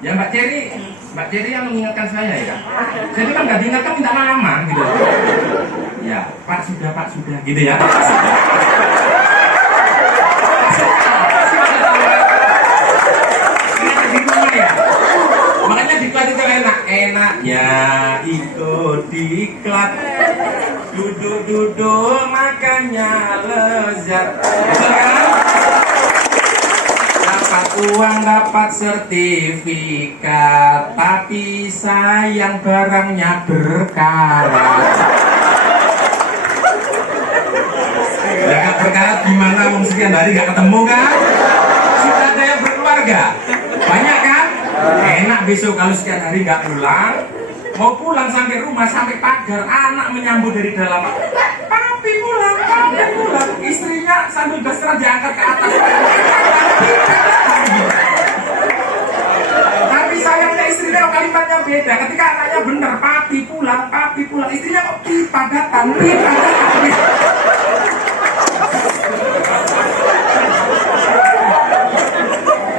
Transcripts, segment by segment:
Ya Mbak Ceri yang mengingatkan saya ya. Saya itu kan nggak diingatkan minta lama gitu. Ya, Pak sudah gitu ya. Makanya diklat itu enak-enaknya ikut diklat, duduk-duduk makannya lezat, betul kan? Dapat uang, dapat sertifikat, tapi sayang barangnya berkarat. Ya gak berkarat gimana, wong sekian hari gak ketemu kan? Sudah ada yang berkeluarga, banyak kan? Enak besok kalau sekian hari nggak pulang, mau pulang sampai rumah, sampai pagar, anak menyambut dari dalam. Papi pulang, istrinya sambil daster diangkat ke atas. Tapi sayangnya istrinya kalimatnya beda. Ketika anaknya benar, papi pulang, istrinya kok pipa datang.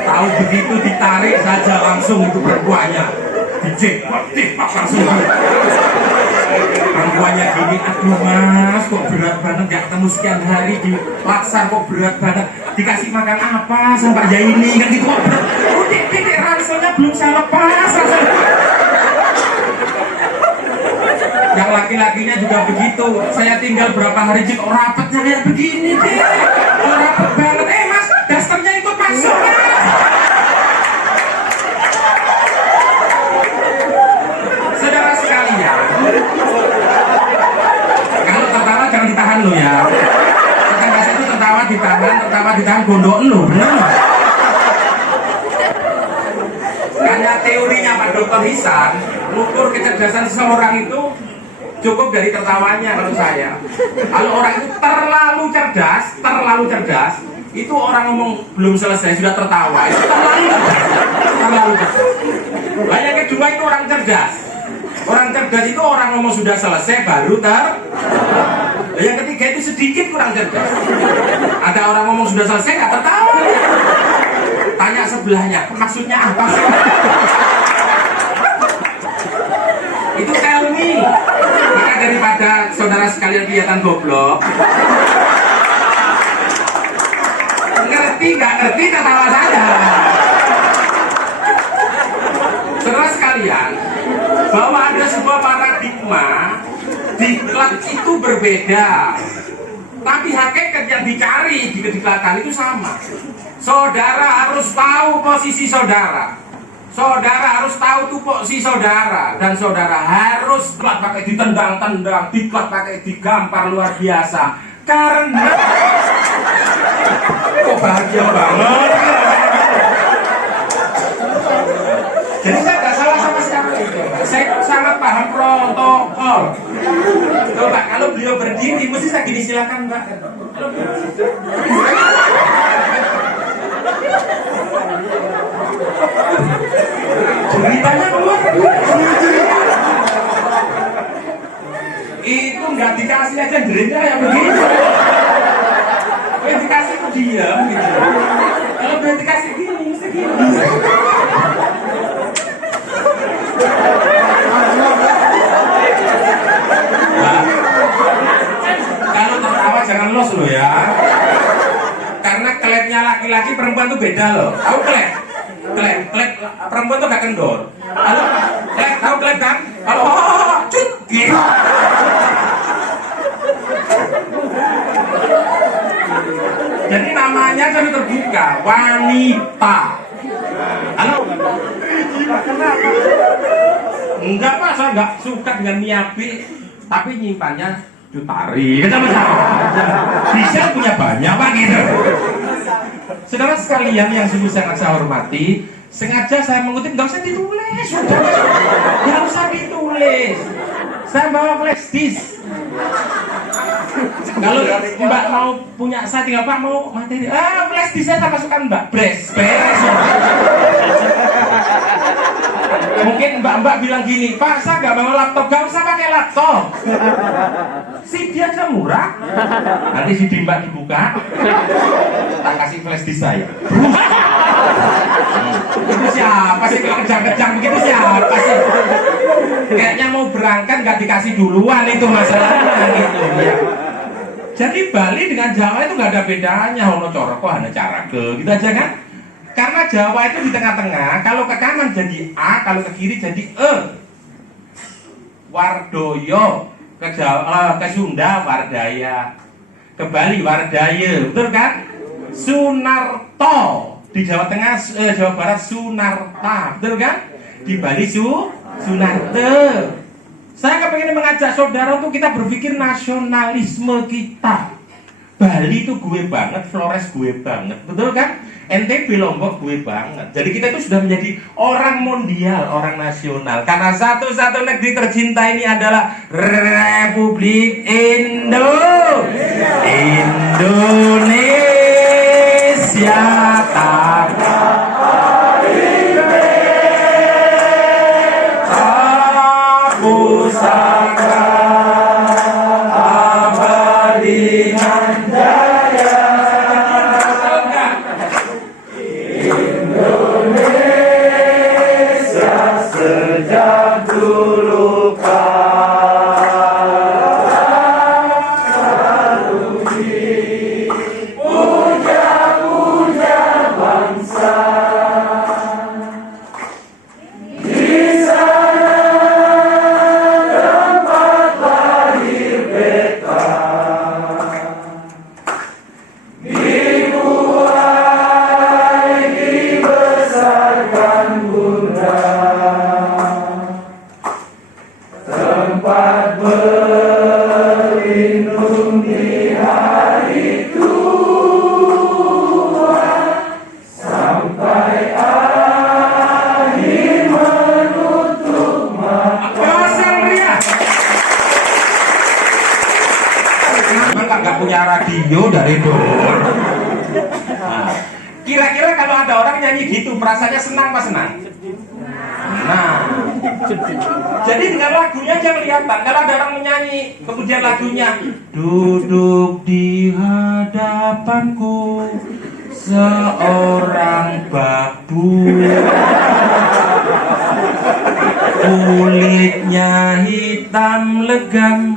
Tahu begitu ditarik saja langsung itu perempuannya dijebak langsung. Perempuannya gini, aduh mas kok berat banget, gak ketemu sekian hari di Laksar kok berat banget, dikasih makan apa sama Pak Jaini kan gitu kok berat. Titik ranselnya belum saya lepas. Yang laki-lakinya juga begitu, saya tinggal berapa hari kok rapatnya kayak begini deh, rapet banget. Mas dasternya ikut masuk kan? Saudara sekalian, kalau tertawa jangan ditahan lo ya. Tetangga itu tertawa ditahan gondok lo, bener? Karena teorinya Pak Dr. Hisan, ukur kecerdasan seseorang itu cukup dari tertawanya menurut saya. Kalau orang itu terlalu cerdas, itu orang ngomong belum selesai sudah tertawa, itu terlalu cerdas. Nah, yang kedua itu orang cerdas. Orang cerdas itu orang ngomong sudah selesai baru yang ketiga itu sedikit kurang cerdas. Ada orang ngomong sudah selesai nggak tertawa. Tanya sebelahnya, maksudnya apa sih? Itu tell me. Maka daripada saudara sekalian kelihatan goblok, ngerti nggak ngerti ketawa saja. Saudara sekalian, bahwa ada sebuah paradigma diklat itu berbeda, tapi hakikat yang dicari di kediklatan itu sama. Saudara harus tahu posisi saudara. Saudara harus tahu tupoksi saudara, dan saudara harus diklat pakai ditendang-tendang, diklat pakai digampar luar biasa. Karena kok bahagia banget. Jadi saya nggak salah sama sekali. Saya sangat paham protokol. Coba kalau beliau berdiri, mesti saya gini, silakan Mbak. Ceritanya keluar. Itu nggak dikasih aja jerinnya yang begitu. Yang dikasih itu diam gitu. Kalau udah dikasih gini, mesti gini. Nah, kalau tertawa jangan los lo ya. Karena klepnya laki-laki perempuan tuh beda loh. Tahu klep perempuan tuh gak kendor. Kalau klep, tahu klep kan? Kalau cut gitu. Jadi namanya jadi terbuka, wanita. Halo? Enggak Pak, saya enggak suka dengan Miyabi, tapi nyimpannya Cutari. Kita bisa punya banyak Pak gitu. Saudara sekalian yang sungguh sangat saya hormati, sengaja saya mengutip, nggak usah ditulis, nggak usah ditulis. Saya bawa flash disk. Kalau Mbak mau punya saya tinggal Pak mau materi, flash disk saya tak masukkan Mbak, beres. Mungkin mbak-mbak bilang gini, Pak saya nggak bawa laptop, nggak usah pakai laptop. CD aja murah. Nanti CD mbak dibuka, tak kasih flash disk saya. Itu siapa sih kalau kejang-kejang begitu siapa sih? Kayaknya mau berangkat nggak dikasih duluan itu masalahnya gitu ya. Jadi Bali dengan Jawa itu nggak ada bedanya, ono coroko hanya cara ke gitu aja kan? Karena Jawa itu di tengah-tengah, kalau ke kanan jadi A, kalau ke kiri jadi E. Wardoyo, ke Jawa, ke Sunda Wardaya, ke Bali Wardaya, betul kan? Sunarto di Jawa Tengah, Jawa Barat Sunarta, betul kan? Di Bali Sunarte. Saya kepengen mengajak saudara untuk kita berpikir nasionalisme kita. Bali itu gue banget, Flores gue banget, betul kan? NTB Lombok gue banget. Jadi kita itu sudah menjadi orang mondial, orang nasional. Karena satu-satu negeri tercinta ini adalah Republik Indonesia. Pusaka abadi jaya. Indonesia sejak dulu kala selalu dipuja-puja bangsa. Radio dari dulu. Nah, kira-kira kalau ada orang nyanyi gitu, perasaannya senang apa senang? Nah, jadi dengan lagunya aja kelihatan. Kalau ada orang menyanyi, kemudian lagunya duduk di hadapanku seorang babu, kulitnya hitam legam,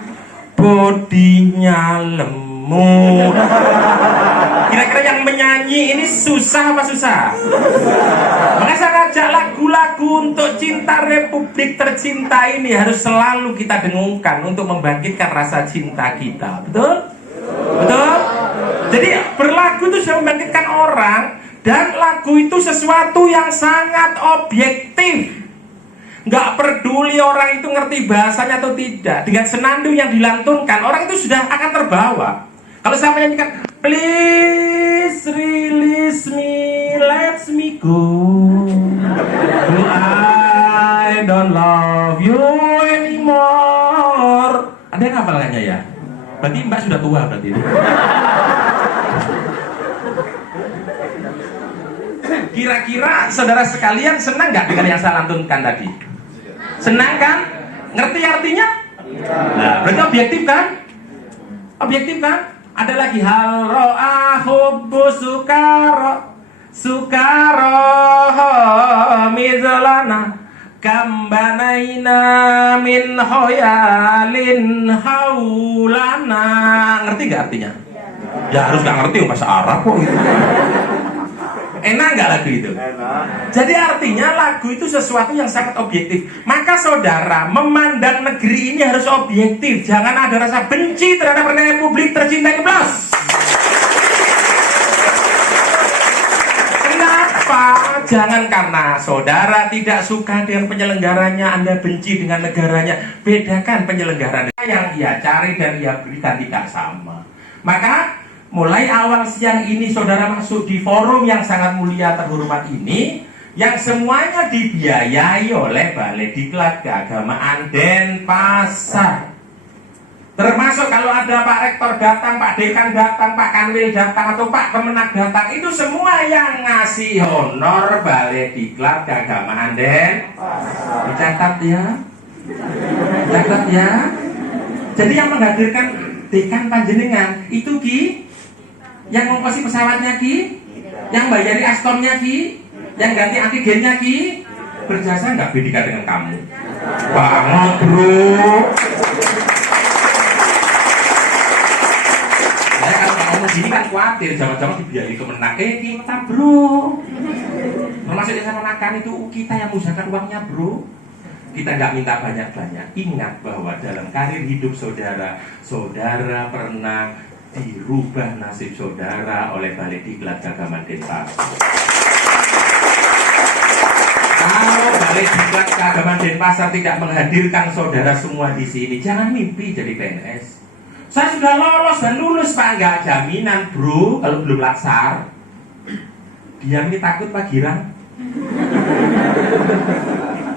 bodinya lemah. Kira-kira yang menyanyi ini susah apa susah? Makanya saya ngajak lagu-lagu untuk cinta Republik tercinta ini harus selalu kita dengungkan untuk membangkitkan rasa cinta kita. Betul? Betul? Jadi berlagu itu sudah membangkitkan orang, dan lagu itu sesuatu yang sangat objektif. Nggak peduli orang itu ngerti bahasanya atau tidak, dengan senandung yang dilantunkan orang itu sudah akan terbawa. Kalau saya menyanyikan please release me, let me go, I don't love you anymore. Ada yang hafal kayaknya ya? Berarti Mbak sudah tua berarti. Kira-kira saudara sekalian senang nggak dengan yang saya lantunkan tadi? Senang kan? Ngerti artinya? Nah, berarti objektif kan? Objektif kan? Ada lagi hal ro'a hubbu sukaro mizlana kambanaina min hoyalin haulana. Ngerti gak artinya? Ya harus gak ngerti bahasa Arab kok gitu. Enak gak lagu itu? Jadi artinya lagu itu sesuatu yang sangat objektif. Maka saudara memandang negeri ini harus objektif. Jangan ada rasa benci terhadap Republik tercinta ini, Bos. Kenapa? Jangan karena saudara tidak suka dengan penyelenggaranya, Anda benci dengan negaranya. Bedakan penyelenggaraan yang ia cari dan ia berikan tidak sama. Maka mulai awal siang ini saudara masuk di forum yang sangat mulia terhormat ini, yang semuanya dibiayai oleh Balai Diklat Keagamaan Denpasar. Termasuk kalau ada Pak Rektor datang, Pak Dekan datang, Pak Kanwil datang, atau Pak Kemenak datang, itu semua yang ngasih honor Balai Diklat Keagamaan Denpasar. Dicatat ya. Dicatat ya. Jadi yang menghadirkan Dekan panjenengan itu Ki, yang ngongkosi pesawatnya Ki, Yang bayari Astonnya Ki, yang ganti antigennya Ki, berjasa nggak BDK dengan kamu? Banget bro. Saya kalau ngomong gini kan khawatir, jangan-jangan dibiayai Kemenak. Kita bro, termasuk yang sama makan itu kita yang mengusahakan uangnya bro. Kita nggak minta banyak-banyak. Ingat bahwa dalam karir hidup saudara, saudara pernah dirubah nasib saudara oleh Balai Diklat Kagaman Denpasar. Kalau Balai Diklat Kagaman Denpasar tidak menghadirkan saudara semua di sini, jangan mimpi jadi PNS. Saya sudah lolos dan lulus Pak, nggak jaminan bro kalau belum laksar. Diam ini takut Pak Girang.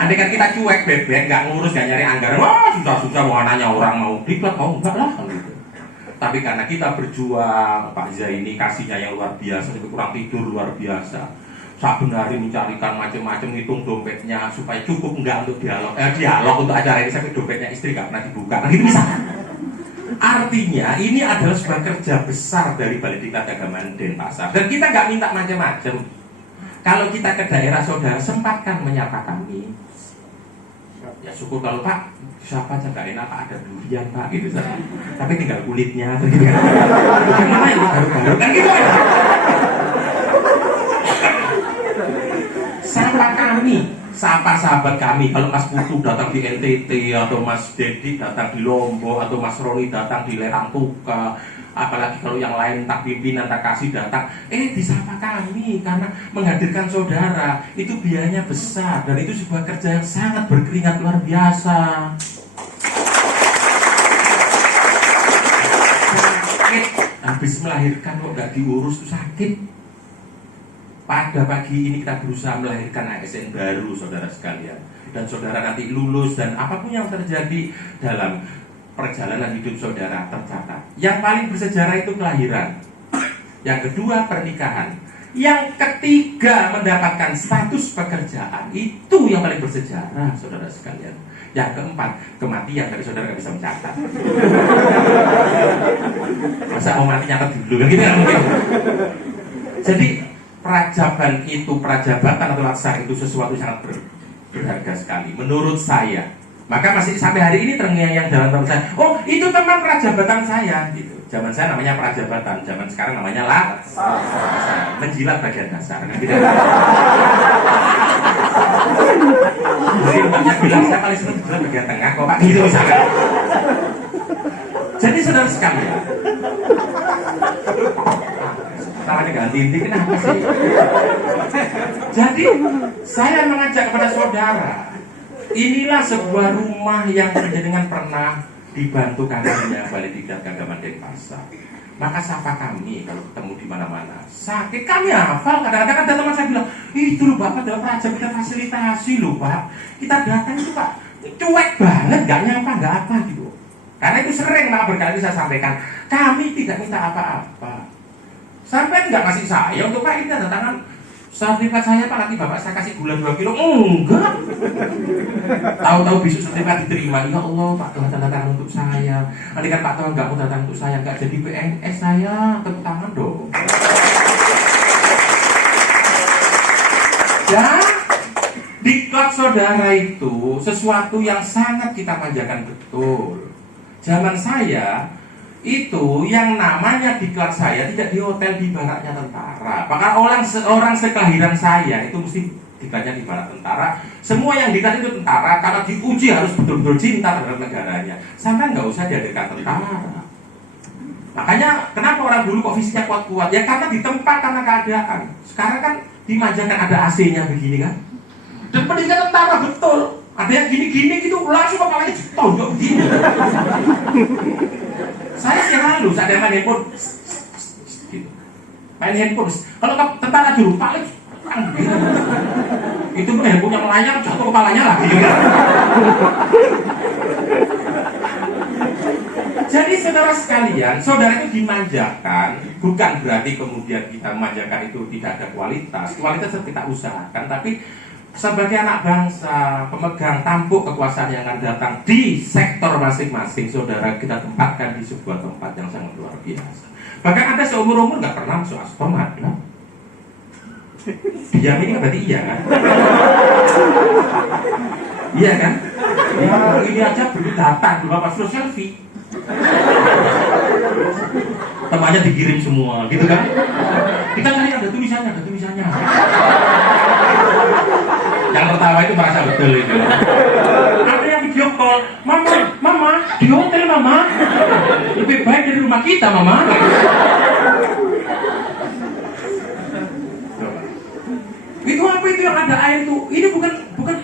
Andai kan kita cuek bebek, nggak ngurus, nggak nyari anggaran, wah susah-susah mau nanya orang mau diklat, mau enggak lah kan gitu. Tapi karena kita berjuang, Pak Zaini kasihnya yang luar biasa, itu kurang tidur luar biasa. Saben hari mencarikan macam-macam, hitung dompetnya supaya cukup enggak untuk dialog untuk acara ini sampai dompetnya istri nggak pernah dibuka, kan gitu misalkan. Artinya ini adalah sebuah kerja besar dari Balai Diklat Kagaman Denpasar, dan kita nggak minta macam-macam. Kalau kita ke daerah saudara, sempatkan menyapa kami. Ya syukur kalau Pak, siapa aja gak enak Pak, ada durian Pak gitu saja. Tapi tinggal kulitnya gitu kan. Bagaimana ini baru-baru kan gitu kan. Sapa kami, sapa sahabat kami. Kalau Mas Putu datang di NTT, atau Mas Dedi datang di Lombok, atau Mas Roni datang di Lerang Tuka, apalagi kalau yang lain tak pimpinan tak kasih datang, disapa kami karena menghadirkan saudara itu biayanya besar dan itu sebuah kerja yang sangat berkeringat luar biasa. Sakit, habis melahirkan kok nggak diurus tuh sakit. Pada pagi ini kita berusaha melahirkan ASN baru saudara sekalian, dan saudara nanti lulus dan apapun yang terjadi dalam perjalanan hidup saudara tercatat. Yang paling bersejarah itu kelahiran. Yang kedua pernikahan. Yang ketiga mendapatkan status pekerjaan. Itu yang paling bersejarah saudara sekalian. Yang keempat kematian, tapi saudara nggak bisa mencatat. Masa mau mati nyatat dulu kan gitu ya mungkin. Jadi prajabatan atau laksar itu sesuatu yang sangat berharga sekali menurut saya. Maka masih sampai hari ini terngiang-ngiang dalam teman saya. Oh, itu teman prajabatan saya gitu. Zaman saya namanya prajabatan, zaman sekarang namanya laksar. Menjilat bagian dasar. Nah, gitu. Jadi mbaknya bilang saya paling senang menjilat bagian tengah kok Pak gitu misalkan. Jadi saudara sekalian, namanya ganti inti kenapa sih? Jadi saya mengajak kepada saudara, inilah sebuah rumah yang dengan pernah dibantu kadernya Balai Diklat Kagaman Denpasar. Maka sapa kami kalau ketemu di mana-mana. Sakit kami hafal, kadang-kadang ada teman saya bilang, itu loh Bapak dalam raja kita fasilitasi loh Pak. Kita datang itu Pak, cuek banget, gak nyapa, gak apa gitu. Karena itu sering malah berkali saya sampaikan, kami tidak minta apa-apa. Sampai nggak kasih saya untuk Pak ini tanda tangan sertifikat saya Pak, nanti Bapak saya kasih gula 2 kilo. Enggak. Tahu-tahu besok sertifikat diterima. Ya Allah Pak Tuhan tanda tangan untuk saya. Nanti kan Pak Tuhan nggak mau tanda tangan untuk saya, nggak jadi PNS saya, tepuk tangan dong. Ya, diklat saudara itu sesuatu yang sangat kita panjakan betul. Zaman saya itu yang namanya diklat saya tidak di hotel di baraknya tentara. Bahkan orang sekelahiran saya itu mesti diklatnya di barak tentara. Semua yang diklat itu tentara, karena diuji harus betul-betul cinta terhadap negaranya. Sampai nggak usah dihadirkan tentara. Makanya kenapa orang dulu kok fisiknya kuat-kuat? Ya karena di tempat, karena keadaan. Sekarang kan dimanjakan ada AC-nya begini kan. Dan pendidikan tentara betul. Ada yang gini-gini gitu langsung kepalanya ditonjok begini. Saya sih lalu saat dia main handphone gitu. Main handphone. Kalau tentara dulu paling gitu. Itu pun handphone yang melayang jatuh kepalanya lagi gitu. Jadi saudara sekalian, saudara itu dimanjakan, bukan berarti kemudian kita memanjakan itu tidak ada kualitas. Kualitas kita usahakan, tapi sebagai anak bangsa, pemegang tampuk kekuasaan yang akan datang di sektor masing-masing, saudara kita tempatkan di sebuah tempat yang sangat luar biasa. Bahkan ada seumur-umur nggak pernah masuk Aston ada. Diam ini berarti iya kan? Iya kan? Ya, ini aja belum datang, belum apa suruh selfie. Temannya dikirim semua, gitu kan? Kita cari ada tulisannya, ada tulisannya. Yang pertama itu merasa betul itu. Ada yang video call, mama, di hotel mama. Lebih baik dari rumah kita mama. Itu apa itu yang ada air itu? Ini bukan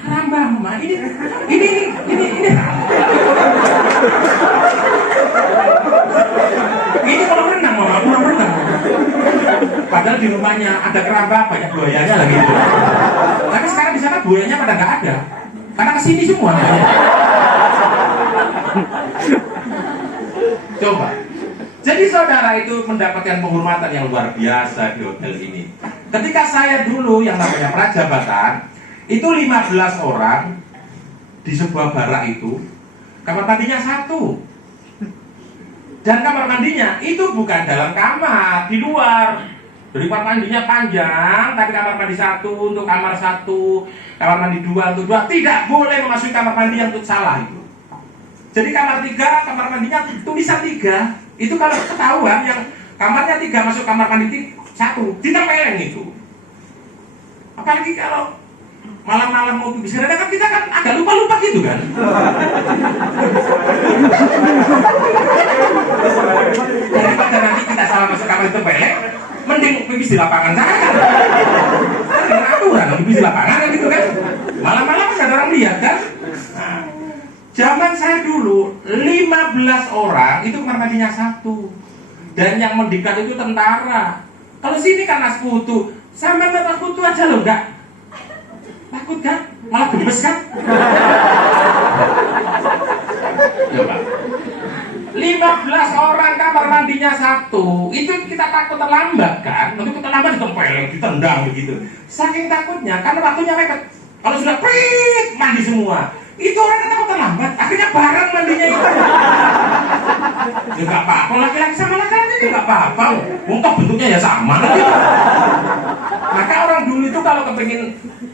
keramba mama. Ini. Ini kalau renang mama, kurang renang. Padahal di rumahnya ada keramba, banyak buayanya lagi itu. Tapi sekarang di sana buayanya pada nggak ada, karena kesini semua. Coba. Jadi saudara itu mendapatkan penghormatan yang luar biasa di hotel ini. Ketika saya dulu yang namanya prajabatan, itu 15 orang di sebuah barak itu, kamar mandinya 1. Dan kamar mandinya itu bukan dalam kamar, di luar. Jadi kamar mandinya panjang, tapi kamar mandi 1 untuk kamar 1, kamar mandi 2 untuk 2. Tidak boleh memasuki kamar mandi yang untuk salah itu. Jadi kamar 3, kamar mandinya tulisan 3. Itu kalau ketahuan yang kamarnya 3 masuk kamar mandi 1, ditempelin itu. Apalagi kalau malam-malam mau bisa kan kita kan agak lupa-lupa gitu kan. Daripada nanti kita salah masuk kamar itu pelek, mending pipis di lapangan sana kan. Kan dengan aturan pipis di lapangan kan gitu kan. Malam-malam kan ada orang lihat kan. Nah, zaman saya dulu 15 orang itu kamar mandinya 1. Dan yang mendekat itu tentara. Kalau sini kan Nasputu, sama Nasputu aja loh enggak. Takut kan? Malah gemes kan? Coba. 15 orang kamar mandinya 1. Itu kita takut terlambat kan? Untuk terlambat ditempel, ditendang begitu. Saking takutnya, karena waktunya mepet. Kalau sudah prit, mandi semua. Itu orang takut terlambat, akhirnya bareng mandinya itu. Ya gak apa-apa, laki-laki sama laki-laki itu gak apa-apa. Untuk bentuknya ya sama. Maka orang dulu itu kalau kepingin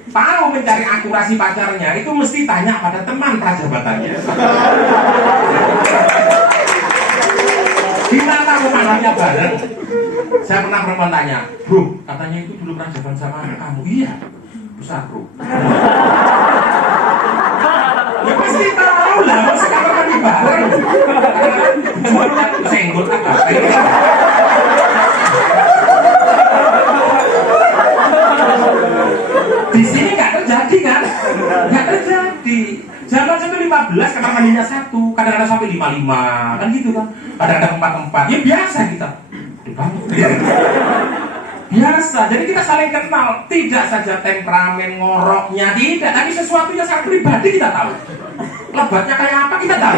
tahu mencari akurasi pacarnya, itu mesti tanya pada teman prajabatannya. Gimana mandinya bareng? Saya pernah perempuan tanya, bro, katanya itu dulu prajaban sama kamu. Iya, besar bro. Ya pasti tahu lah, masa kamar mandi bareng. Cuma kan senggol apa? Di sini nggak terjadi kan? Nggak terjadi. Zaman itu 15, kamar mandinya 1, kadang-kadang sampai 55, kan gitu kan? Kadang-kadang 4-4, ya biasa kita. Biasa, jadi kita saling kenal. Tidak saja temperamen ngoroknya, tidak, tapi sesuatu yang sangat pribadi kita tahu. Lebatnya kayak apa kita tahu.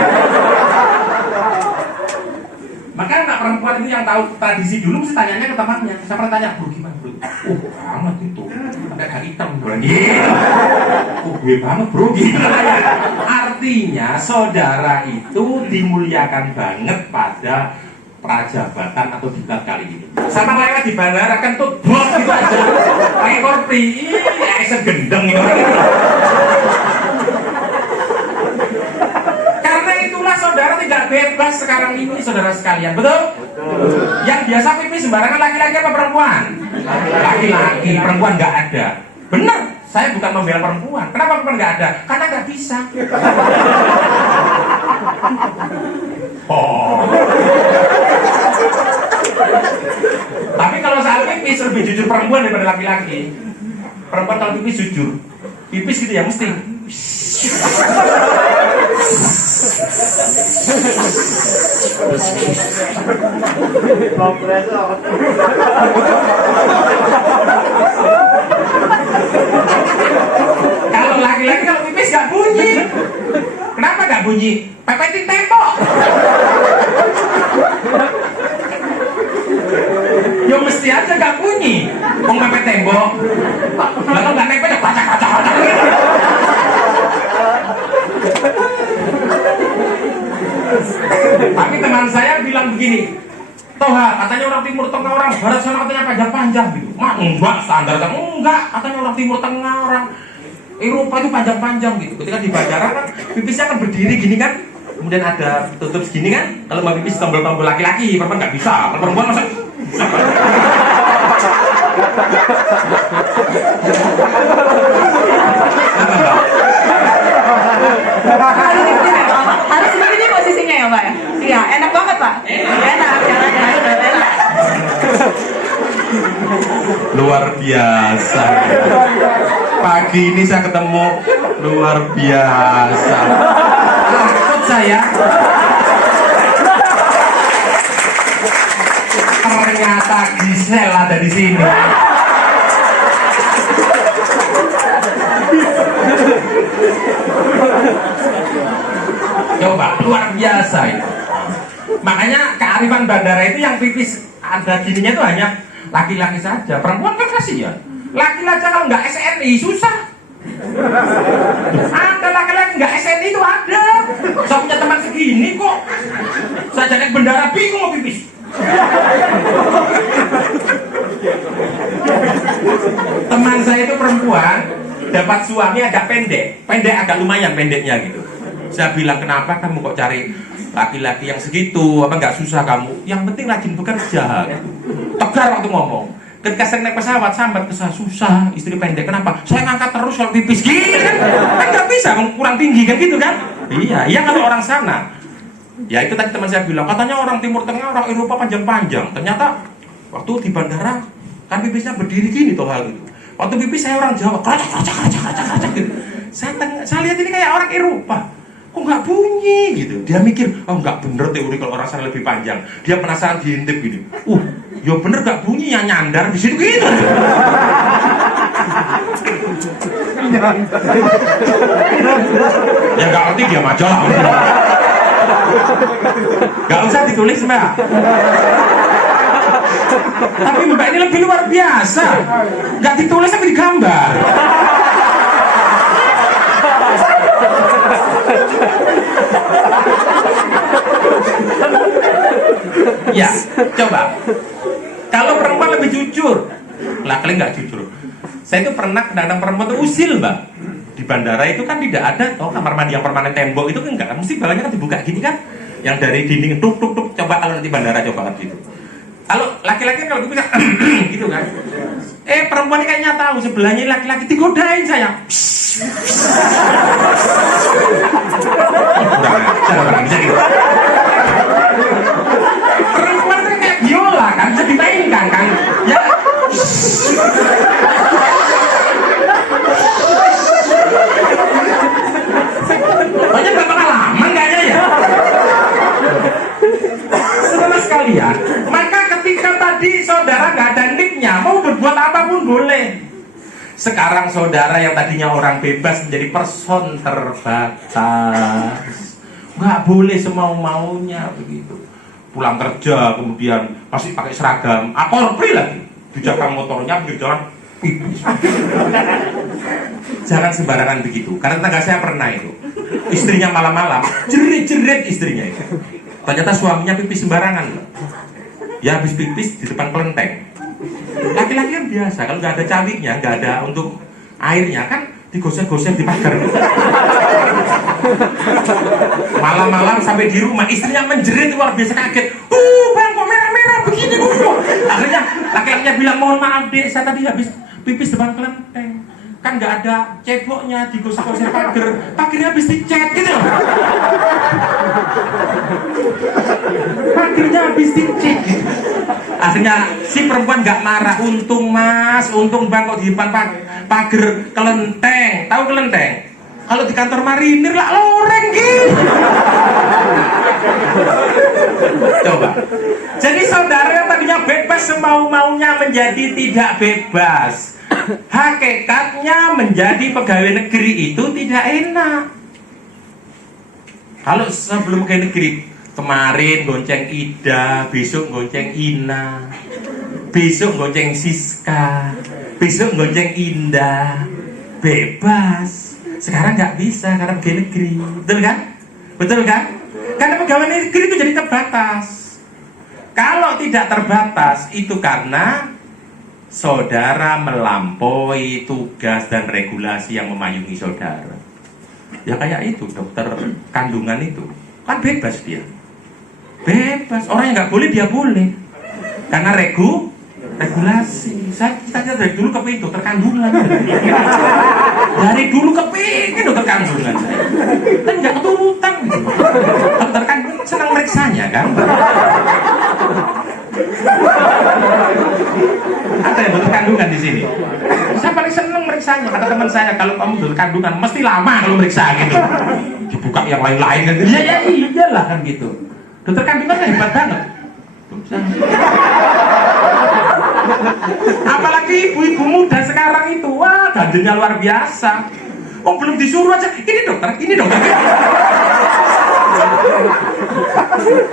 Maka anak perempuan itu yang tahu tradisi dulu mesti tanyanya ke temannya. Saya pernah tanya, bro gimana bro? Banget itu, agak hitam bro. Gue banget bro. Artinya saudara itu dimuliakan banget pada prajabatan atau diklat kali ini. Sama lewat di bandara kan tuh bos gitu aja. Pakai korpi, segendeng gitu. Karena itulah saudara tidak bebas sekarang ini saudara sekalian, betul? Yang biasa pipis sembarangan laki-laki apa perempuan? Laki-laki, perempuan nggak ada. Benar, saya bukan membela perempuan. Kenapa perempuan nggak ada? Karena nggak bisa. Tapi kalau saat pipis lebih jujur perempuan daripada laki-laki. Perempuan kalau pipis jujur, pipis gitu ya mesti. Kalau laki-laki kalau pipis nggak bunyi. Kenapa nggak bunyi? Pepetin tembok. Yo mesti aja gak bunyi. Mau mepet tembok. Lalu gak mepet ya kacak-kacak. Tapi teman saya bilang begini, Toha, katanya orang Timur Tengah, orang Barat sana katanya panjang-panjang gitu. Mak, enggak, standar kan enggak, katanya orang Timur Tengah, orang Eropa itu panjang-panjang gitu. Ketika di bandara kan pipisnya kan berdiri gini kan, kemudian ada tutup segini kan. Kalau mau pipis tombol-tombol laki-laki, perempuan nggak bisa. Kalau perempuan masa harus begini posisinya ya Pak ya? Iya, enak banget Pak. Enak, enak. luar biasa. Pagi ini saya ketemu luar biasa. Takut saya. Ternyata Gisel ada di sini. Coba luar biasa itu. Makanya kearifan bandara itu yang pipis ada gininya itu hanya laki-laki saja. Perempuan kan kasihan. Laki-laki kalau nggak SNI susah. Ada laki-laki nggak SNI itu ada. Saya punya teman segini kok. Saya jadi bendara bingung mau pipis. Teman saya itu perempuan dapat suami agak pendek agak lumayan pendeknya gitu. Saya bilang kenapa kamu kok cari laki-laki yang segitu, apa nggak susah kamu? Yang penting rajin bekerja. Tegar waktu ngomong. Ketika saya naik pesawat sambat ke saya susah istri pendek kenapa? Saya ngangkat terus kalau pipis gini kan nggak bisa kurang tinggi kan gitu kan? Iya kalau orang sana. Ya itu tadi teman saya bilang katanya orang Timur Tengah orang Eropa panjang-panjang. Ternyata waktu di bandara kan pipisnya berdiri gini tuh hal gitu. Waktu pipis saya orang Jawa keracak gitu. Saya lihat ini kayak orang Eropa. Kok nggak bunyi gitu? Dia mikir, oh nggak bener teori kalau orang sana lebih panjang. Dia penasaran diintip gitu. Ya bener nggak bunyi yang nyandar di situ gitu. Ya nggak ngerti dia aja lah. Nggak usah ditulis Mbak. Tapi Mbak ini lebih luar biasa. Nggak ditulis tapi digambar. Ya, coba. Kalau perempuan lebih jujur, laki-laki nggak jujur. Saya itu pernah kadang-kadang perempuan itu usil, Mbak. Di bandara itu kan tidak ada, kamar mandi yang permanen tembok itu kan enggak, mesti bawahnya kan dibuka gini kan, yang dari dinding tuk. Coba kalau nanti bandara coba kan gitu. Kalau laki-laki kalau bisa gitu kan. Perempuan ini kayaknya tahu sebelahnya laki-laki digodain saya. Kurang bisa gitu. Perempuan itu kayak biola kan, bisa dimainkan kan. Ya. Banyak gak pengalaman kayaknya ya. Saudara sekalian, maka ketika tadi saudara gak ada nicknya, mau berbuat apapun boleh. Sekarang saudara yang tadinya orang bebas menjadi person terbatas. Gak boleh semau-maunya begitu. Pulang kerja kemudian masih pakai seragam, akorpri lagi. Dijaga motornya di jalan pipis. Jangan sembarangan begitu. Karena tetangga saya pernah itu. Istrinya malam-malam jerit-jerit istrinya itu. Ternyata suaminya pipis sembarangan. Ya habis pipis di depan kelenteng. Laki-laki kan biasa, kalau nggak ada cawiknya, nggak ada untuk airnya kan digosek-gosek di pagar. Malam-malam sampai di rumah istrinya menjerit luar biasa kaget. Bang kok merah-merah begini kok. Akhirnya laki-lakinya bilang mohon maaf dek, saya tadi habis pipis depan kelenteng. Kan nggak ada ceboknya digosek-gosek pagar. Pagarnya habis dicat gitu. Pagarnya habis dicat gitu. Akhirnya si perempuan nggak marah. Untung mas, untung bang kok di depan pagar kelenteng. Tahu kelenteng? Kalau di kantor marinir lah loreng gitu. Coba. Jadi saudara yang tadinya bebas semau-maunya menjadi tidak bebas. Hakikatnya menjadi pegawai negeri itu tidak enak. Kalau sebelum pegawai negeri kemarin gonceng Ida, besok gonceng Ina, besok gonceng Siska, besok gonceng Indah, bebas. Sekarang nggak bisa karena pegawai negeri, betul kan? Betul kan? Karena pegawai negeri itu jadi terbatas. Kalau tidak terbatas itu karena saudara melampaui tugas dan regulasi yang memayungi saudara. Ya kayak itu dokter kandungan itu kan bebas dia, bebas. Orang yang nggak boleh dia boleh karena regulasi. Saya dari dulu kepingin dokter kandungan, dari dulu kepingin dokter kandungan saya, kan nggak keturutan gitu. Dokter kandungan senang meriksanya kan. Ada yang dokter kandungan di sini? Saya paling seneng meriksanya. Kata teman saya, kalau kamu dokter kandungan mesti lama kalau meriksa gitu. Dibuka yang lain-lain kan. Ya iyalah kan gitu. Dokter kandungan kan hebat banget. Apalagi ibu-ibu muda sekarang itu, wah gandennya luar biasa. Oh belum disuruh aja, ini dokter.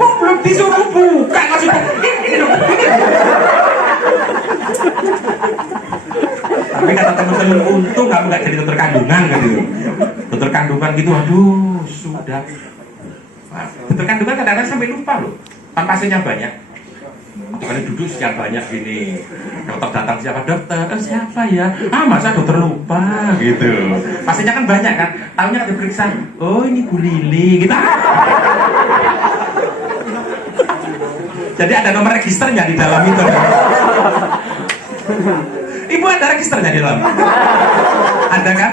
Oh belum disuruh buka maksudnya. Ini dokter, ini. Tapi kata teman-teman, untung kamu nggak jadi dokter kandungan gitu. Dokter kandungan gitu, aduh sudah. Nah, dokter kandungan kadang-kadang sampai lupa loh. Kan pasiennya banyak. Kalau duduk sekian banyak gini, dokter datang siapa dokter? Siapa ya? Masa dokter lupa gitu. Pasiennya kan banyak kan, tahunya ada periksa. Oh ini Bu Lili gitu. Jadi ada nomor registernya di dalam itu. Ibu ada registernya di dalam? Ada kan?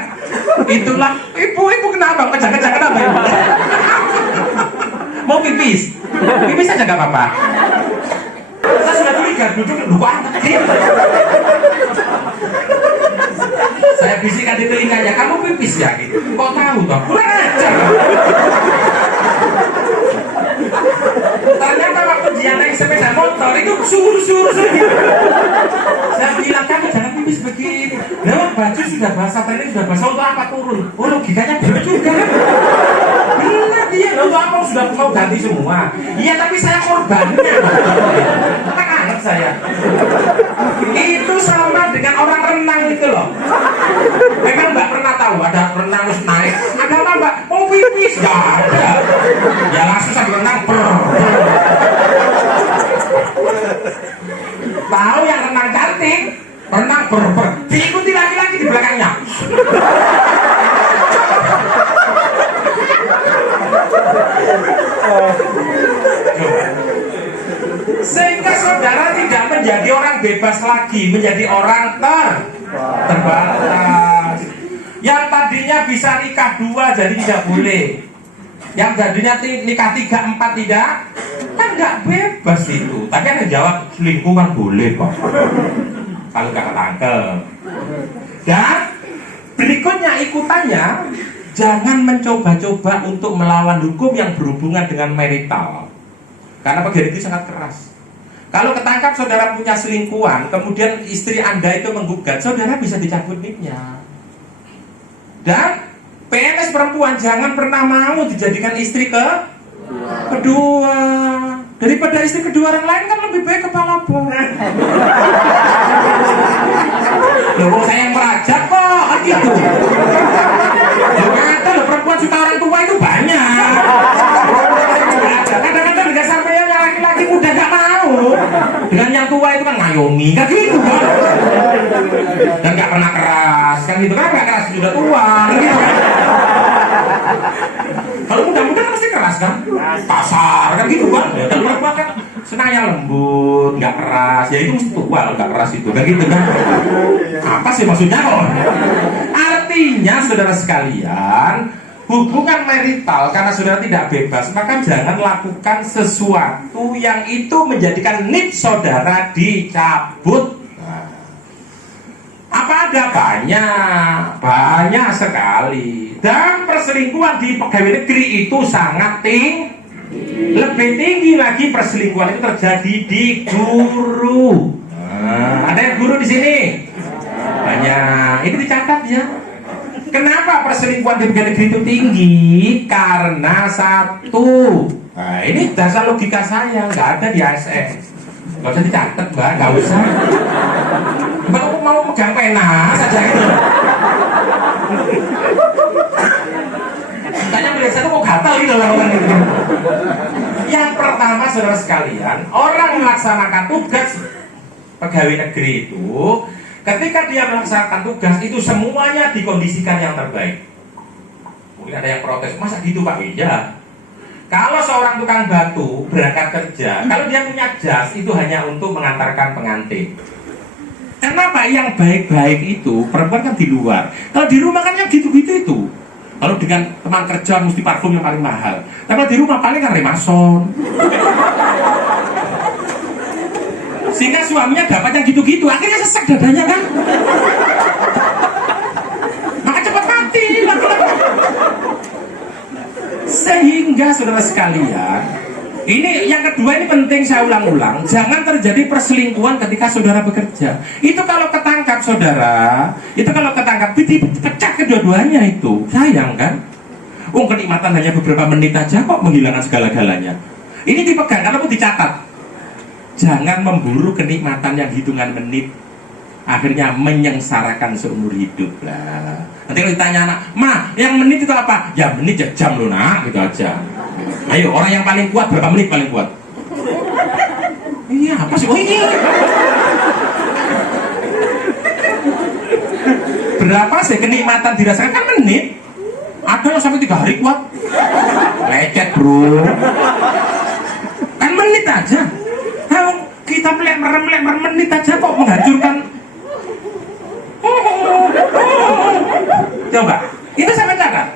Itulah ibu kenapa? Kejar-kejar kenapa ibu? Mau pipis? Pipis aja gak apa-apa. Saya sudah curiga, duduk saya bisikan di telinganya, kamu pipis ya gitu. Kok tahu toh? Kurang ajar. Ternyata waktu dia naik sepeda motor itu suruh gitu. Saya bilang kamu jangan pipis begini. Nah, baju sudah basah, tadi sudah basah, untuk apa turun? Oh logikanya benar juga. Benar dia, untuk apa sudah mau ganti semua? Iya tapi saya korbannya. Anak saya. Itu sama dengan orang renang itu loh. Memang Mbak pernah tahu ada renang terus naik. Ada apa Mbak? Mau pipis? Gak ada. Ya langsung sambil renang. Tahu yang renang cantik, renang diikuti laki-laki di belakangnya. Sehingga saudara tidak menjadi orang bebas lagi, menjadi orang terbatas. Yang tadinya bisa nikah 2 jadi tidak boleh. Yang tadinya nikah 3, 4 tidak, kan nggak bebas itu. Tapi ada jawab selingkuh kan boleh kok. Kalau nggak ketangkep. Dan berikutnya ikutannya, jangan mencoba-coba untuk melawan hukum yang berhubungan dengan marital. Karena bagian itu sangat keras. Kalau ketangkap saudara punya selingkuhan, kemudian istri Anda itu menggugat, saudara bisa dicabut niknya. Dan PNS perempuan jangan pernah mau dijadikan istri kedua. Daripada istri kedua orang lain kan lebih baik kepala bom. Loh, saya yang merajak kok, kan gitu. Ternyata loh, perempuan suka orang tua itu banyak. Kadang-kadang dengan sampai yang laki-laki muda gak mau, dengan yang tua itu kan ngayomi, kan gitu kan. Dan gak pernah keras, kan gitu kan, gak keras sudah tua, kan gitu kan. Kalau muda-muda kan pasti keras kan, kasar kan gitu kan. Dan perempuan kan senangnya lembut, nggak keras. Ya itu mesti tua, nggak keras itu, kan gitu kan. Apa sih maksudnya kok? Artinya saudara sekalian, hubungan marital karena saudara tidak bebas, maka jangan lakukan sesuatu yang itu menjadikan NIP saudara dicabut. Apa ada? Banyak sekali. Dan perselingkuhan di pegawai negeri itu sangat tinggi. Lebih tinggi lagi perselingkuhan itu terjadi di guru. Ada yang guru di sini? Banyak. Ini dicatat ya. Kenapa perselingkuhan di pegawai negeri itu tinggi? Karena satu. Nah, ini dasar logika saya, nggak ada di ASN. Nggak usah dicatat, Mbak, nggak usah. Mbak mau megang pena saja gitu. Tanya biasa tuh mau gatal gitu lah orang gitu. Yang pertama saudara sekalian, orang melaksanakan tugas pegawai negeri itu, ketika dia melaksanakan tugas itu semuanya dikondisikan yang terbaik. Mungkin ada yang protes, masa gitu Pak? Iya. Kalau seorang tukang batu berangkat kerja, kalau dia punya jas itu hanya untuk mengantarkan pengantin. Kenapa? Yang baik-baik itu perempuan kan di luar. Kalau di rumah kan yang gitu-gitu itu. Kalau dengan teman kerja mesti parfum yang paling mahal. Tapi kalau di rumah paling kan Remason. Sehingga suaminya dapat yang gitu-gitu, akhirnya sesek dadanya kan. Maka cepat mati laki-laki. Sehingga saudara sekalian, ini yang kedua ini penting saya ulang-ulang, jangan terjadi perselingkuhan ketika saudara bekerja. Itu kalau ketangkap saudara, itu kalau ketangkap dipecah kedua-duanya itu, sayang kan? Kenikmatan hanya beberapa menit aja kok menghilangkan segala-galanya. Ini dipegang, kalau dicatat. Jangan memburu kenikmatan yang hitungan menit, akhirnya menyengsarakan seumur hidup lah. Nanti kalau ditanya anak, Ma, yang menit itu apa? Ya menit ya jam lu nak, gitu aja. Ayo, orang yang paling kuat berapa menit paling kuat? Iya, apa sih? Oh iya. Berapa sih kenikmatan dirasakan kan menit? Ada yang sampai 3 hari kuat. Lecet bro. Kan menit aja. Nah, kita merem menit aja kok menghancurkan. Coba, itu saya catat.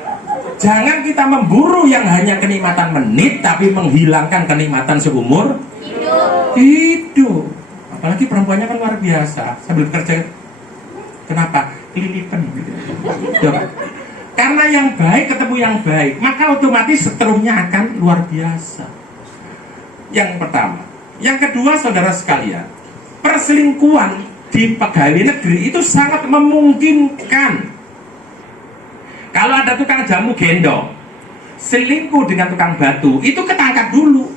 Jangan kita memburu yang hanya kenikmatan menit, tapi menghilangkan kenikmatan seumur hidup. Apalagi perempuannya kan luar biasa. Sambil bekerja, kenapa? Kelilipan gitu. Coba. Karena yang baik ketemu yang baik, maka otomatis seterusnya akan luar biasa. Yang pertama. Yang kedua, saudara sekalian, perselingkuhan di pegawai negeri itu sangat memungkinkan. Kalau ada tukang jamu gendong selingkuh dengan tukang batu, itu ketangkap dulu.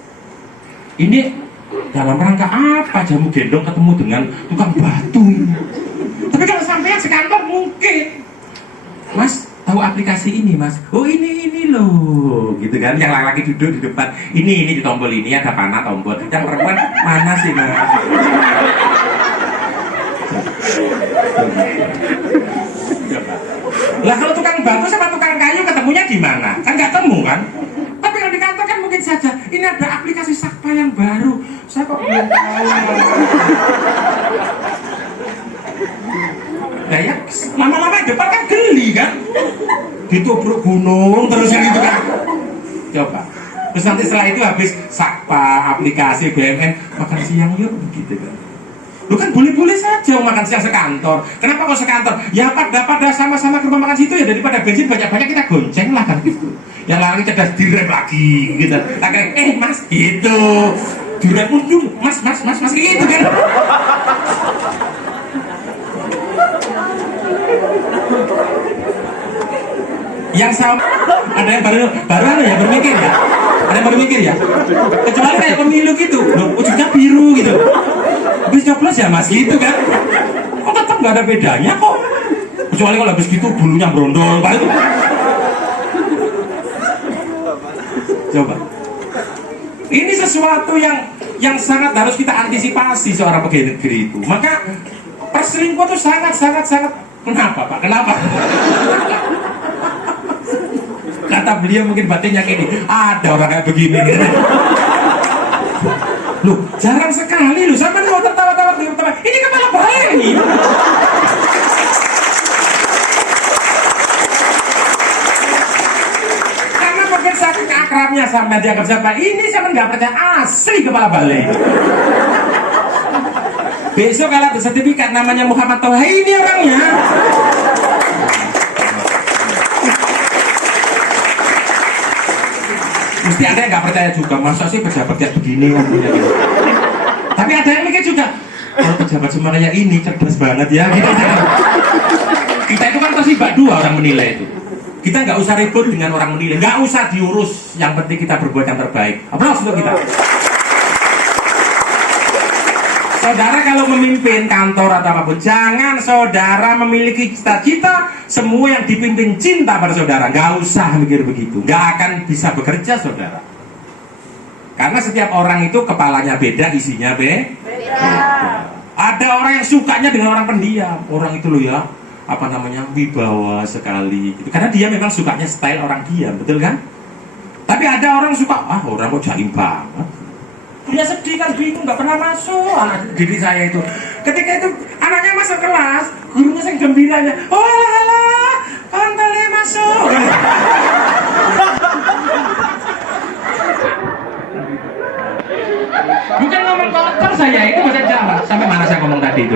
Ini dalam rangka apa jamu gendong ketemu dengan tukang batu ini? Tapi kalau sampai sekantor mungkin, Mas, tahu aplikasi ini Mas? Oh ini loh, gitu kan? Yang laki-laki duduk di depan, ini di tombol ini ada panah tombol. Yang perempuan mana sih Mas? Lah kalau tukang batu sama tukang kayu ketemunya di mana? Kan nggak temu kan? Tapi kalau di kantor kan mungkin saja. Ini ada aplikasi Sakpa yang baru. Saya kok belum tahu. Nah ya, lama-lama depan kan geli kan? Ditubruk gunung terus kan gitu kan? Coba. Terus nanti setelah itu habis Sakpa, aplikasi BUMN, makan siang yuk, gitu kan? Lu kan boleh-boleh saja makan siang sekantor. Kenapa kok sekantor? Ya pada sama-sama ke rumah makan situ ya, daripada bensin banyak-banyak kita gonceng lah kan gitu. Yang lari cerdas direm lagi gitu. Kayak Mas gitu. Direm muncul, Mas gitu kan. Yang sama ada yang baru ya berpikir ya. Ada yang berpikir ya. Kecuali kayak pemilu gitu, loh, ujungnya biru gitu. Habis nyoblos ya Mas gitu kan. Kok tetap nggak ada bedanya kok. Kecuali kalau habis gitu bulunya brondol Pak itu. Coba. Ini sesuatu yang sangat harus kita antisipasi seorang pegawai negeri itu. Maka perselingkuhan itu sangat kenapa Pak? Kenapa? Kata beliau mungkin batinnya gini, ada orang kayak begini. Loh, jarang sekali loh, sama mau tertawa-tawa di teman. Ini kepala balik ini. Karena mungkin saking akrabnya sama dianggap siapa, ini saya nggak percaya asli kepala balik. Besok kalau ada sertifikat namanya Muhammad Toha, ini orangnya. Mesti ada yang nggak percaya juga, masa sih pejabat kayak begini kan? Tapi ada yang mikir juga, kalau pejabat semuanya ini cerdas banget ya gitu. Kita itu kan pasti bak dua orang menilai itu. Kita nggak usah ribut dengan orang menilai, nggak usah diurus, yang penting kita berbuat yang terbaik. Aplaus untuk kita. Saudara kalau memimpin kantor atau apapun, jangan saudara memiliki cita-cita semua yang dipimpin cinta pada saudara. Nggak usah mikir begitu, nggak akan bisa bekerja saudara. Karena setiap orang itu kepalanya beda, isinya ada orang yang sukanya dengan orang pendiam. Orang itu loh ya, apa namanya, wibawa sekali gitu. Karena dia memang sukanya style orang diam, betul kan? Tapi ada orang suka, orang kok jaim banget. Dia sedih kan, bingung, gak pernah masuk. Anak didik saya itu, ketika itu anaknya masuk kelas, gurunya yang gembiranya, oh alah, kawan boleh masuk. Bukan ngomong kotor saya, itu bahasa Jawa. Sampai mana saya ngomong tadi itu?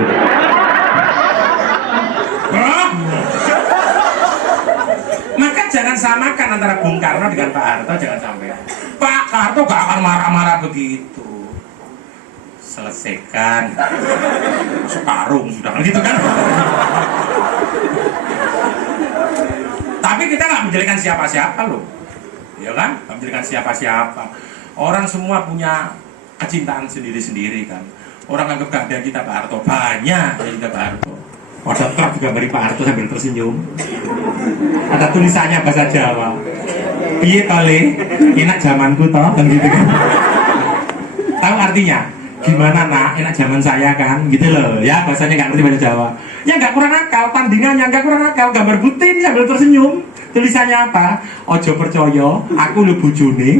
Maka jangan samakan antara Bung Karno dengan Pak Harto, jangan sampai. Pak Harto gak akan marah-marah begitu. Selesaikan. Sekarung sudah kan gitu kan? Tapi kita nggak menjelekan siapa-siapa loh, ya kan? Nggak menjelekan siapa-siapa. Orang semua punya kecintaan sendiri-sendiri kan. Orang anggap keadaan kita Pak Harto banyak yang kita Pak Harto. Ada truk juga dari Pak Harto sambil tersenyum. Ada tulisannya bahasa Jawa. Piye tole, enak zamanku toh, kan gitu kan. Tahu artinya? Gimana nak, enak zaman saya kan, gitu loh. Ya bahasanya nggak ngerti bahasa Jawa. Ya nggak kurang akal, tandingannya nggak kurang akal. Gambar butin sambil tersenyum. Tulisannya apa? Ojo percaya, aku lu bojone.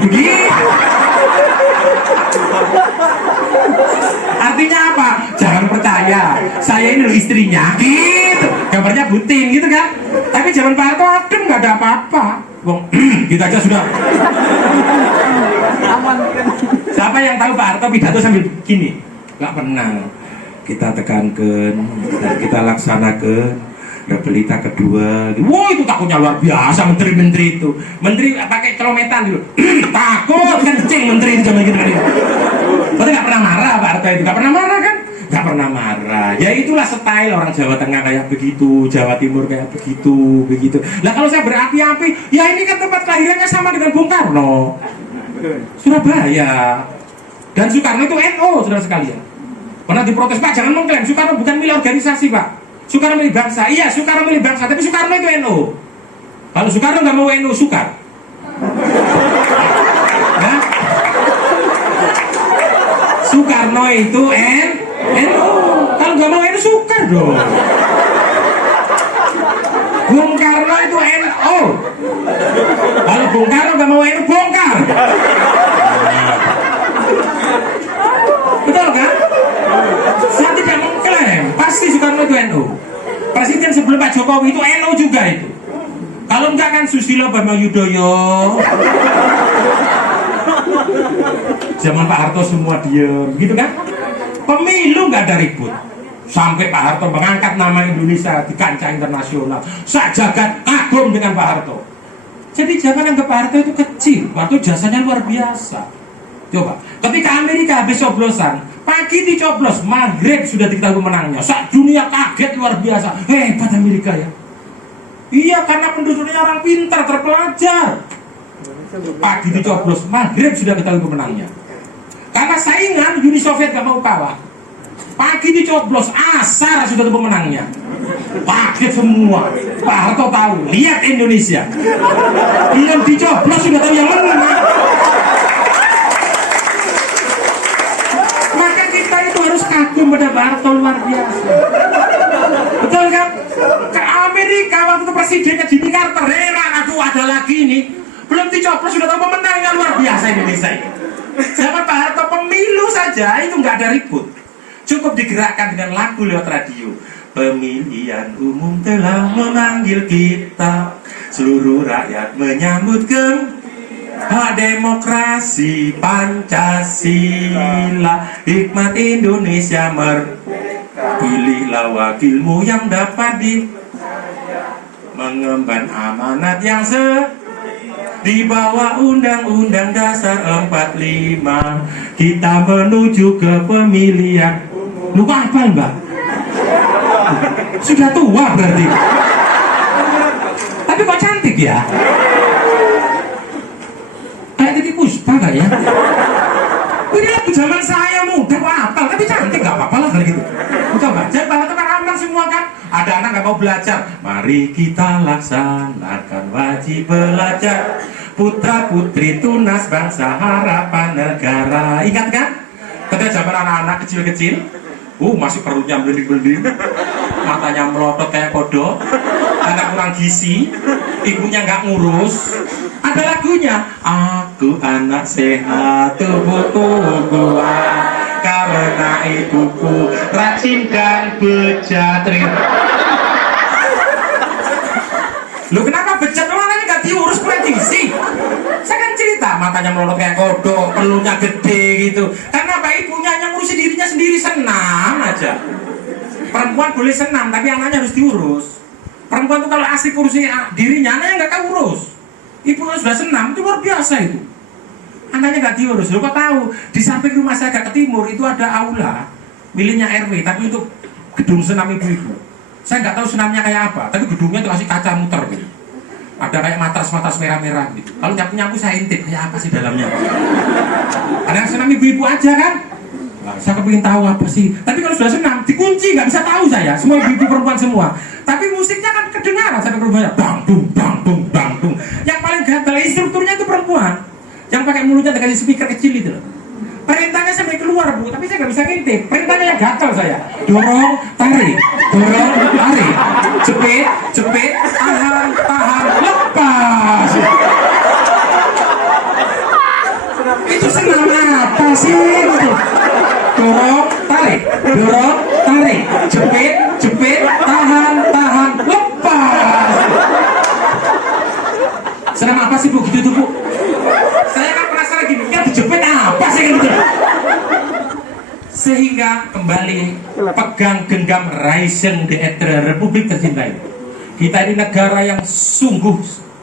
Artinya apa? Jangan percaya, saya ini loh istrinya, gitu. Gambarnya butin, gitu kan? Tapi zaman Pak Harto adem, nggak ada apa-apa. Gitu aja sudah. Siapa yang tahu Pak Harto pidato sambil gini? Nggak pernah. Kita tekankan dan kita laksanakan repelita kedua. Wah, itu takutnya luar biasa menteri-menteri itu. Menteri pakai celometan dulu. Takut kencing menteri itu sama gitu. Berarti nggak pernah marah Pak Harto itu. Nggak pernah marah kan? Nggak pernah marah. Ya itulah style orang Jawa Tengah kayak begitu, Jawa Timur kayak begitu. Lah kalau saya berapi-api, ya ini kan tempat kelahirannya sama dengan Bung Karno, Surabaya. Dan Soekarno itu NO, saudara sekalian. Pernah diprotes, Pak jangan mengklaim Soekarno bukan milik organisasi Pak. Soekarno milik bangsa. Iya Soekarno milik bangsa, tapi Soekarno itu NO. Kalau Soekarno nggak mau NO, Sukar. Nah, Soekarno itu NO. Kalau nggak mau NO, Sukar dong. Bung Karno itu NO. Kalau Bung Karno nggak mau NO, bongkar. Betul kan? Saya tidak mengklaim. Pasti Soekarno itu NO. Presiden sebelum Pak Jokowi itu NO juga itu. Kalau enggak kan Susilo Bambang Yudhoyono. Zaman Pak Harto semua diem, gitu kan? Pemilu nggak ada ribut. Sampai Pak Harto mengangkat nama Indonesia di kancah internasional. Sejagat kagum dengan Pak Harto. Jadi jangan anggap Pak Harto itu kecil. Waktu jasanya luar biasa. Coba, ketika Amerika habis coblosan, pagi dicoblos, maghrib sudah diketahui pemenangnya. Sak dunia kaget luar biasa. Hebat Amerika ya. Iya, karena penduduknya orang pintar, terpelajar. Pagi dicoblos, maghrib sudah ketahui pemenangnya. Karena saingan Uni Soviet gak mau kalah. Pagi dicoblos, asar sudah tahu pemenangnya. Kaget semua. Pak Harto tahu, lihat Indonesia. Belum dicoblos sudah tahu yang menang. Maka kita itu harus kagum pada Pak Harto luar biasa. Betul kan? Ke Amerika waktu itu presidennya Jimmy Carter, aku ada lagi nih. Belum dicoblos sudah tahu pemenangnya, luar biasa Indonesia ini. Zaman Pak Harto pemilu saja itu nggak ada ribut. Cukup digerakkan dengan lagu lewat radio. Pemilihan umum telah memanggil kita, seluruh rakyat menyambut demokrasi Pancasila, hikmat Indonesia pilihlah wakilmu yang dapat mengemban amanat yang di bawah Undang-Undang Dasar 45. Kita menuju ke pemilihan. Lupa apa Mbak? Sudah tua berarti. Tapi kok cantik ya? Kayak Titi Puspa gak ya? Ini lagu zaman saya muda kok apal, tapi cantik gak apa-apa lah gitu. Coba, jangan bahas kan aman semua kan. Ada anak gak mau belajar, mari kita laksanakan wajib belajar. putra putri tunas bangsa harapan negara. Ingat kan? Ketika zaman anak-anak kecil-kecil, masih perutnya belinding-belinding, matanya melotot kayak kodok, anak kurang gizi, ibunya nggak ngurus. Ada lagunya, aku anak sehat, tubuhku kuat, karena ibuku rajin dan bejat. Lu kenapa bejat? Anaknya nggak diurus kurang gizi. Saya kan cerita, matanya melotot kayak kodok, pelunya gede gitu. Karena apa? Ibunya hanya ngurusi dirinya sendiri, senam aja. Perempuan boleh senam, tapi anaknya harus diurus. Perempuan tuh kalau asik urusi dirinya, anaknya nggak tahu urus. Ibunya sudah senam, itu luar biasa itu. Anaknya nggak diurus. Lu kok tahu? Di samping rumah saya agak ke timur itu ada aula miliknya RW, tapi itu gedung senam ibu-ibu. Saya nggak tahu senamnya kayak apa, tapi gedungnya tuh kasih kaca muter gitu. Ada kayak matras-matras merah-merah gitu. Kalau nyapu-nyapu saya intip, kayak apa sih dalamnya? Ada yang senam ibu-ibu aja kan? Nah, saya kepingin tahu apa sih. Tapi kalau sudah senam, dikunci, nggak bisa tahu saya. Semua ibu-ibu perempuan semua. Tapi musiknya kan kedengaran sampai ke rumahnya. Bang, dung, bang, dung, bang, dung. Yang paling gagal, instrukturnya itu perempuan. Yang pakai mulutnya dikasih speaker kecil itu loh. Perintahnya sampai keluar Bu, tapi saya nggak bisa ngintip. Perintahnya yang gagal saya. Dorong, tarik, jepit, tahan, lepas. Itu senam apa sih itu? Dorong, tarik, jepit, tahan, lepas. Senam apa sih Bu gitu Bu? Saya kan penasaran gini, ya dijepit apa sih gitu? Sehingga kembali pegang genggam Raisen de Etre, Republik tercinta ini. Kita ini negara yang sungguh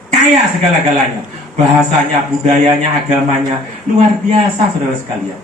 kaya segala-galanya. Bahasanya, budayanya, agamanya luar biasa saudara sekalian.